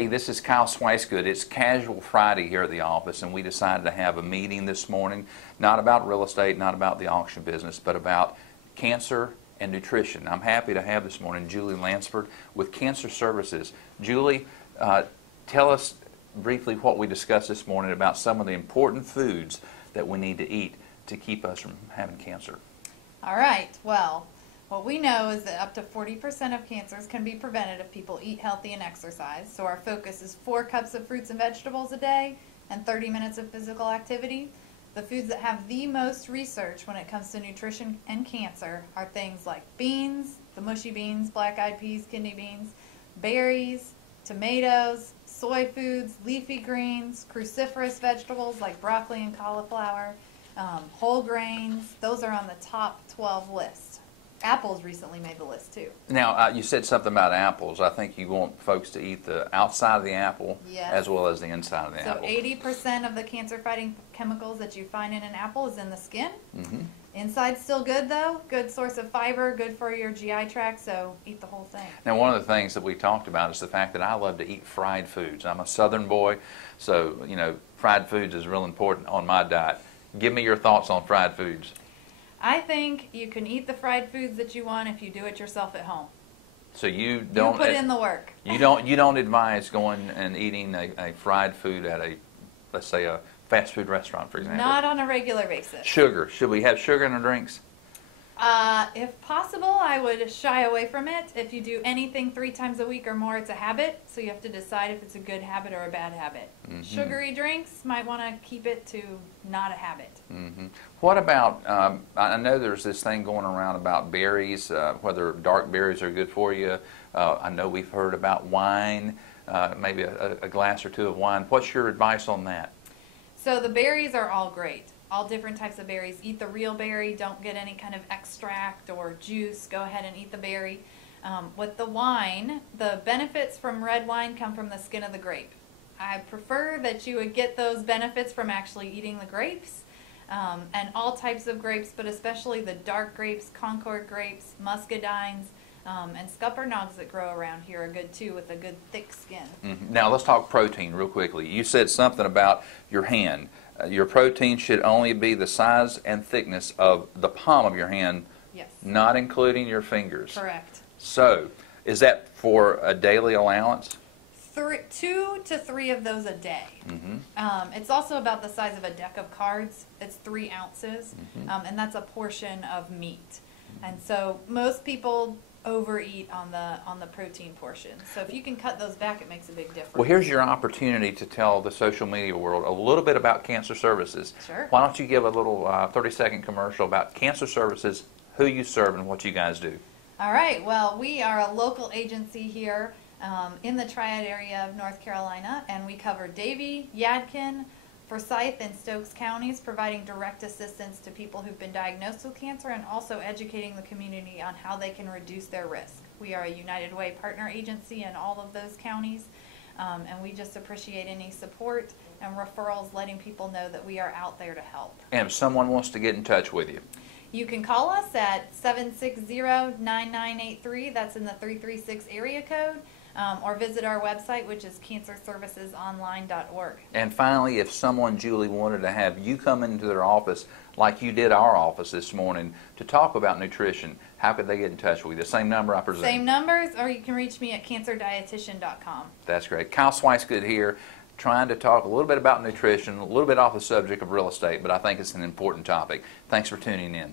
Hey, this is Kyle Swicegood. It's Casual Friday here at the office, and we decided to have a meeting this morning, not about real estate, not about the auction business, but about cancer and nutrition. I'm happy to have this morning Julie Lansford with Cancer Services. Julie, tell us briefly what we discussed this morning about some of the important foods that we need to eat to keep us from having cancer. All right, well, what we know is that up to 40% of cancers can be prevented if people eat healthy and exercise. So our focus is 4 cups of fruits and vegetables a day and 30 minutes of physical activity. The foods that have the most research when it comes to nutrition and cancer are things like beans, the mushy beans, black-eyed peas, kidney beans, berries, tomatoes, soy foods, leafy greens, cruciferous vegetables like broccoli and cauliflower, whole grains. Those are on the top 12 list. Apples recently made the list too. Now, you said something about apples. I think you want folks to eat the outside of the apple as well as the inside of the apple. So 80% of the cancer-fighting chemicals that you find in an apple is in the skin. Inside's still good though. Good source of fiber, good for your GI tract, so eat the whole thing. Now, one of the things that we talked about is the fact that I love to eat fried foods. I'm a Southern boy, so, you know, fried foods is real important on my diet. Give me your thoughts on fried foods. I think you can eat the fried foods that you want if you do it yourself at home. So you don't put in the work. You don't advise going and eating a fried food at a, let's say, a fast food restaurant, for example. Not on a regular basis. Sugar. Should we have sugar in our drinks? If possible, I would shy away from it. If you do anything 3 times a week or more, it's a habit. So you have to decide if it's a good habit or a bad habit. Sugary drinks, might want to keep it to not a habit. What about, I know there's this thing going around about berries, whether dark berries are good for you. I know we've heard about wine, maybe a glass or 2 of wine. What's your advice on that? So the berries are all great. All different types of berries. Eat the real berry. Don't get any kind of extract or juice. Go ahead and eat the berry. With the wine, the benefits from red wine come from the skin of the grape. I prefer that you would get those benefits from actually eating the grapes, and all types of grapes, but especially the dark grapes, Concord grapes, muscadines, and scuppernongs that grow around here are good too, with a good thick skin. Now let's talk protein real quickly. You said something about your hand. Your protein should only be the size and thickness of the palm of your hand, not including your fingers. Correct. So, is that for a daily allowance? 2 to 3 of those a day. It's also about the size of a deck of cards. It's 3 ounces, and that's a portion of meat. And so most people overeat on the protein portion. So if you can cut those back, it makes a big difference. Well, here's your opportunity to tell the social media world a little bit about Cancer Services. Sure. Why don't you give a little 30-second commercial about Cancer Services, who you serve, and what you guys do? All right. Well, we are a local agency here in the Triad area of North Carolina, and we cover Davie, Yadkin, Forsyth, and Stokes counties, providing direct assistance to people who've been diagnosed with cancer and also educating the community on how they can reduce their risk. We are a United Way partner agency in all of those counties, and we just appreciate any support and referrals, letting people know that we are out there to help. And if someone wants to get in touch with you, you can call us at 760-9983, that's in the 336 area code, or visit our website, which is cancerservicesonline.org. And finally, if someone, Julie, wanted to have you come into their office like you did our office this morning to talk about nutrition, how could they get in touch with you? The same number, I presume? Same numbers, or you can reach me at cancerdietitian.com. That's great. Kyle Swicegood here, trying to talk a little bit about nutrition, a little bit off the subject of real estate, but I think it's an important topic. Thanks for tuning in.